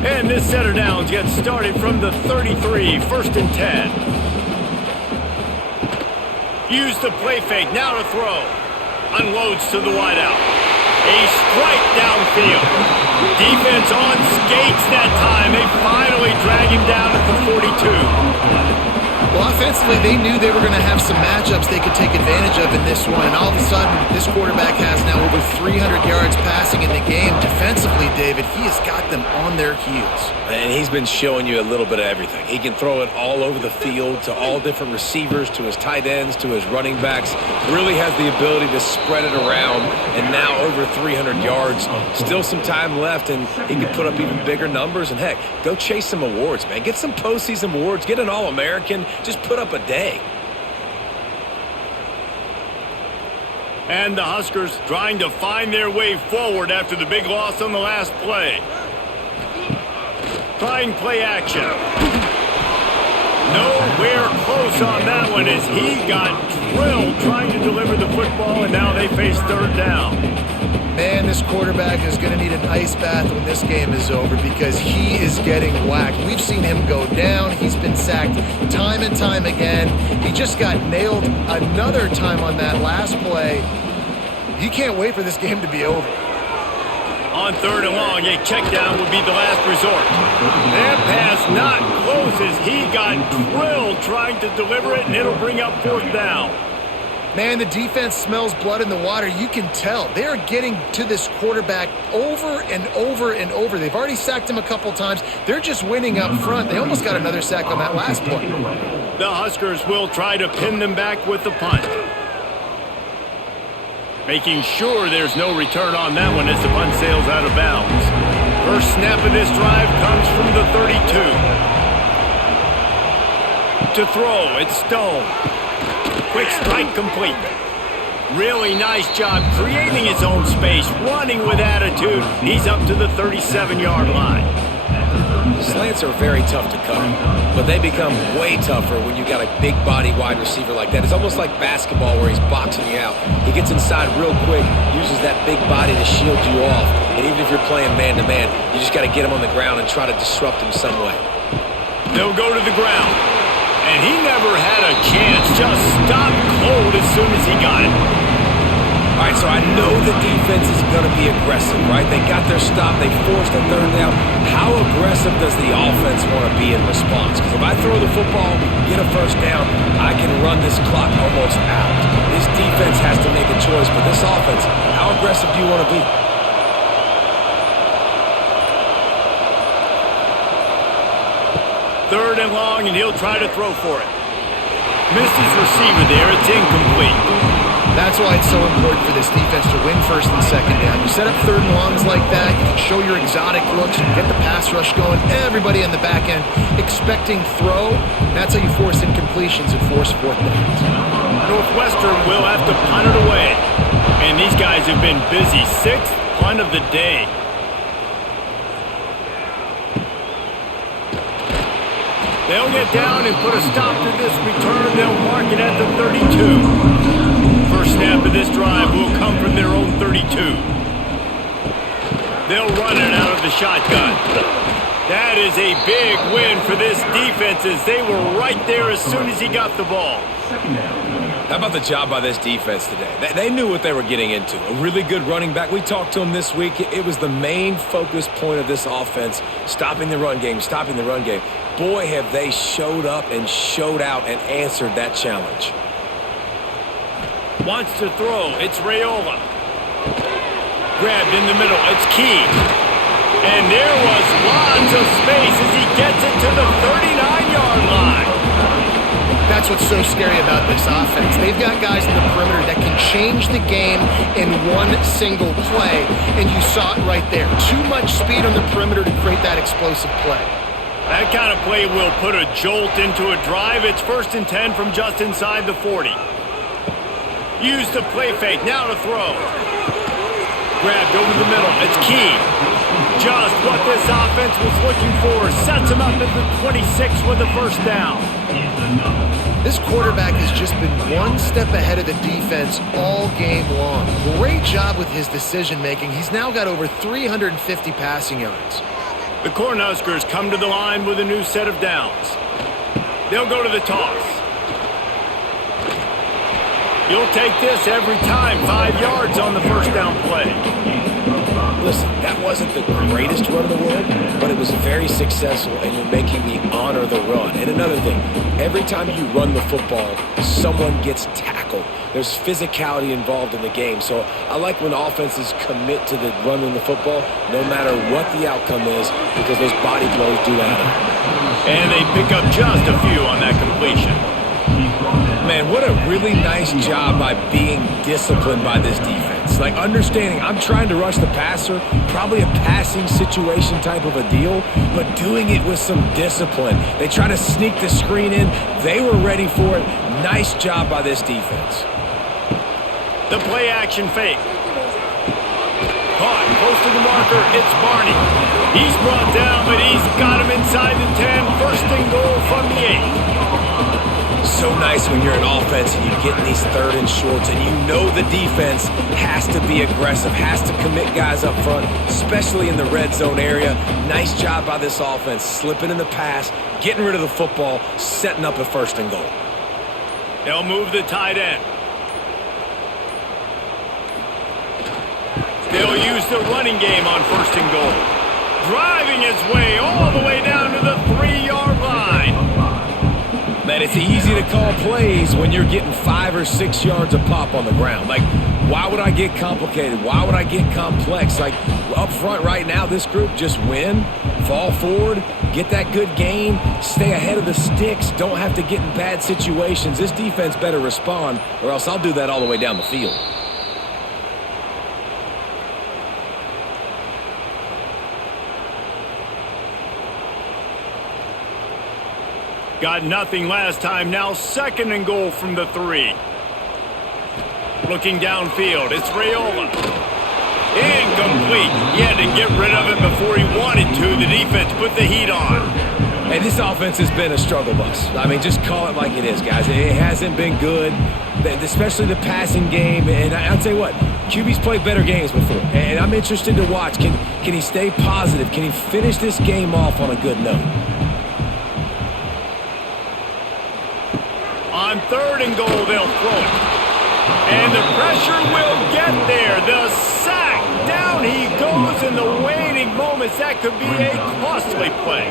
And this set of downs gets started from the 33, 1st and 10. Use the play fake, now to throw. Unloads to the wideout. A strike downfield. Defense on skates that time. They finally drag him down at the 42. Well, offensively, they knew they were going to have some matchups they could take advantage of in this one. And all of a sudden, this quarterback has now over 300 yards passing in the game. Defensively, David, he has got them on their heels. And he's been showing you a little bit of everything. He can throw it all over the field to all different receivers, to his tight ends, to his running backs. Really has the ability to spread it around, and now over 300 yards. Still some time left, and he can put up even bigger numbers. And, heck, go chase some awards, man. Get some postseason awards. Get an All-American. Just put up a day. And the Huskers trying to find their way forward after the big loss on the last play. Trying play action. No anywhere close on that one as he got drilled trying to deliver the football, and now they face third down. Man, this quarterback is going to need an ice bath when this game is over because he is getting whacked. We've seen him go down. He's been sacked time and time again. He just got nailed another time on that last play. He can't wait for this game to be over. On third and long, a check down would be the last resort. That pass not close as he got drilled trying to deliver it, and it'll bring up fourth down. Man, the defense smells blood in the water. You can tell. They're getting to this quarterback over and over and over. They've already sacked him a couple times. They're just winning up front. They almost got another sack on that last play. The Huskers will try to pin them back with the punt. Making sure there's no return on that one as the punt sails out of bounds. First snap of this drive comes from the 32. To throw, it's Stone. Quick strike complete. Really nice job creating his own space, running with attitude. He's up to the 37-yard line. Slants are very tough to cover, but they become way tougher when you got a big body wide receiver like that. It's almost like basketball where he's boxing you out. He gets inside real quick, uses that big body to shield you off. And even if you're playing man-to-man, you just got to get him on the ground and try to disrupt him some way. They'll go to the ground. And he never had a chance, just stopped cold as soon as he got it. All right, so I know the defense is going to be aggressive, right? They got their stop. They forced a third down. How aggressive does the offense want to be in response? Because if I throw the football, get a first down, I can run this clock almost out. This defense has to make a choice, but this offense, how aggressive do you want to be? Third and long, and he'll try to throw for it. Missed his receiver there. It's incomplete. That's why it's so important for this defense to win first and second down. You set up third and longs like that, you can show your exotic looks, you can get the pass rush going, everybody on the back end expecting throw. That's how you force incompletions and force fourth downs. Northwestern will have to punt it away. And these guys have been busy. Sixth punt of the day. They'll get down and put a stop to this return. They'll mark it at the 32. First snap of this drive will come from their own 32. They'll run it out of the shotgun. That is a big win for this defense as they were right there as soon as he got the ball. How about the job by this defense today? They knew what they were getting into. A really good running back. We talked to him this week. It was the main focus point of this offense, stopping the run game, stopping the run game. Boy, have they showed up and showed out and answered that challenge. Wants to throw. It's Raiola. Grabbed in the middle. It's Key. And there was lots of space as he gets it to the 39-yard line. That's what's so scary about this offense. They've got guys in the perimeter that can change the game in one single play, and you saw it right there. Too much speed on the perimeter to create that explosive play. That kind of play will put a jolt into a drive. It's 1st and 10 from just inside the 40. Use the play fake. Now to throw. Grabbed over the middle. It's Key. Just what this offense was looking for. Sets him up at the 26 with the first down. This quarterback has just been one step ahead of the defense all game long. Great job with his decision-making. He's now got over 350 passing yards. The Cornhuskers come to the line with a new set of downs. They'll go to the toss. You'll take this every time. 5 yards on the first down play. Listen, that wasn't the greatest run in the world, but it was very successful, and you're making me honor the run. And another thing, every time you run the football, someone gets tackled. There's physicality involved in the game. So I like when offenses commit to the running the football, no matter what the outcome is, because those body blows do matter. And they pick up just a few on that completion. Man, what a really nice job by being disciplined by this defense. Like understanding I'm trying to rush the passer, probably a passing situation type of a deal, but doing it with some discipline. They try to sneak the screen in. They were ready for it. Nice job by this defense. The play action fake. Caught close to the marker. It's Barney. He's brought down, but he's got him inside the 10. First and goal from the 8. so nice when you're an offense and you get in these third and shorts and you know the defense has to be aggressive, has to commit guys up front, especially in the red zone area. Nice job by this offense, slipping in the pass, getting rid of the football, setting up a 1st and goal. They'll move the tight end. They'll use the running game on 1st and goal. Driving his way all the way down to the 3-yard line. Man, it's easy to call plays when you're getting 5 or 6 yards of pop on the ground. Like, why would I get complicated? Why would I get complex? Like, up front right now, this group just win, fall forward, get that good gain, stay ahead of the sticks, don't have to get in bad situations. This defense better respond, or else I'll do that all the way down the field. Got nothing last time, now 2nd and goal from the 3. Looking downfield, it's Raiola. Incomplete. He had to get rid of it before he wanted to. The defense put the heat on. Hey, this offense has been a struggle bus. I mean, just call it like it is, guys. It hasn't been good, especially the passing game. And I'll tell you what, QB's played better games before. And I'm interested to watch. Can he stay positive? Can he finish this game off on a good note? On 3rd and goal, they'll throw it. And the pressure will get there. The sack. Down he goes in the waning moments. That could be a costly play.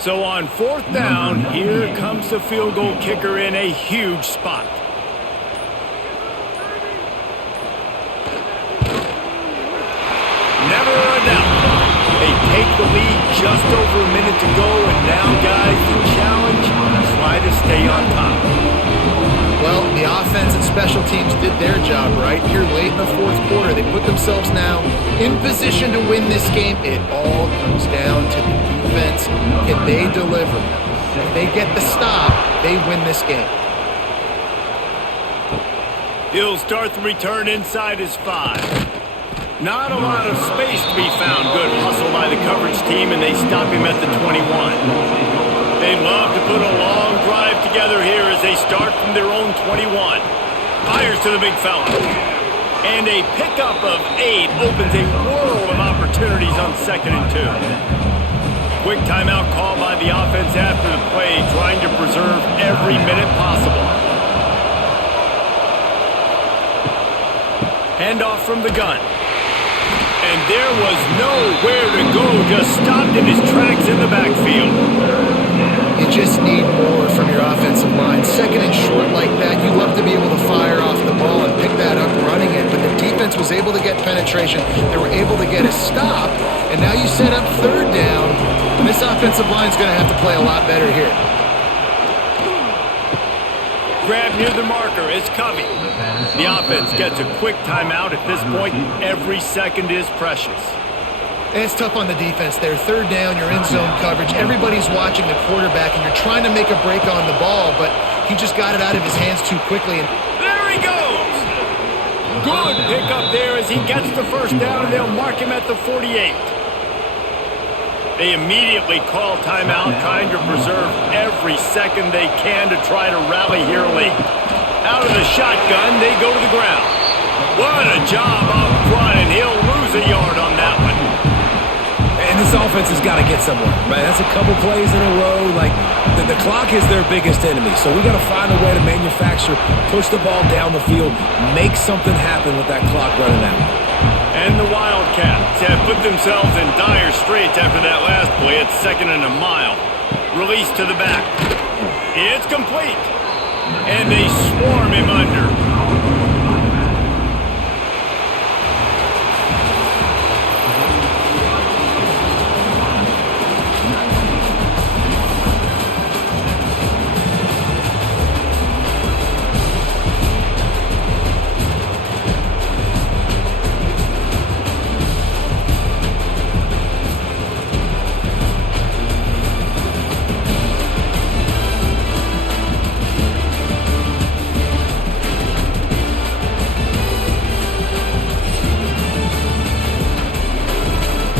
So on 4th down, here comes the field goal kicker in a huge spot. Never a doubt. They take the lead just over a minute to go, and now, guys, the challenge, try to stay on top. Well, the offense and special teams did their job right here late in the 4th quarter. They put themselves now in position to win this game. It all comes down to the defense. Can they deliver? If they get the stop, they win this game. He'll start the return inside his 5. Not a lot of space to be found. Good hustle by the coverage team, and they stop him at the 21. They'd love to put a long drive together here as they start from their own 21. Fires to the big fella. And a pickup of 8 opens a world of opportunities on 2nd and 2. Quick timeout call by the offense after the play, trying to preserve every minute possible. Handoff from the gun. And there was nowhere to go, just stopped in his tracks in the backfield. You just need more from your offensive line. 2nd and short like that, you love to be able to fire off the ball and pick that up running it, but the defense was able to get penetration. They were able to get a stop, and now you set up 3rd down, and this offensive line is going to have to play a lot better here. Grab near the marker, it's Covey. The offense gets a quick timeout at this point. Every second is precious. And it's tough on the defense there. 3rd down, you're in zone coverage. Everybody's watching the quarterback, and you're trying to make a break on the ball, but he just got it out of his hands too quickly. And there he goes! Good pickup there as he gets the 1st down, and they'll mark him at the 48. They immediately call timeout, trying to preserve every second they can to try to rally here late. Out of the shotgun, they go to the ground. What a job up front, and he'll lose a yard on that one. And this offense has got to get somewhere, right? That's a couple plays in a row. Like, the clock is their biggest enemy, so we got to find a way to manufacture, push the ball down the field, make something happen with that clock running out. And the Wildcats have put themselves in dire straits after that last play at 2nd and a mile. Release to the back. It's complete. And they swarm him under.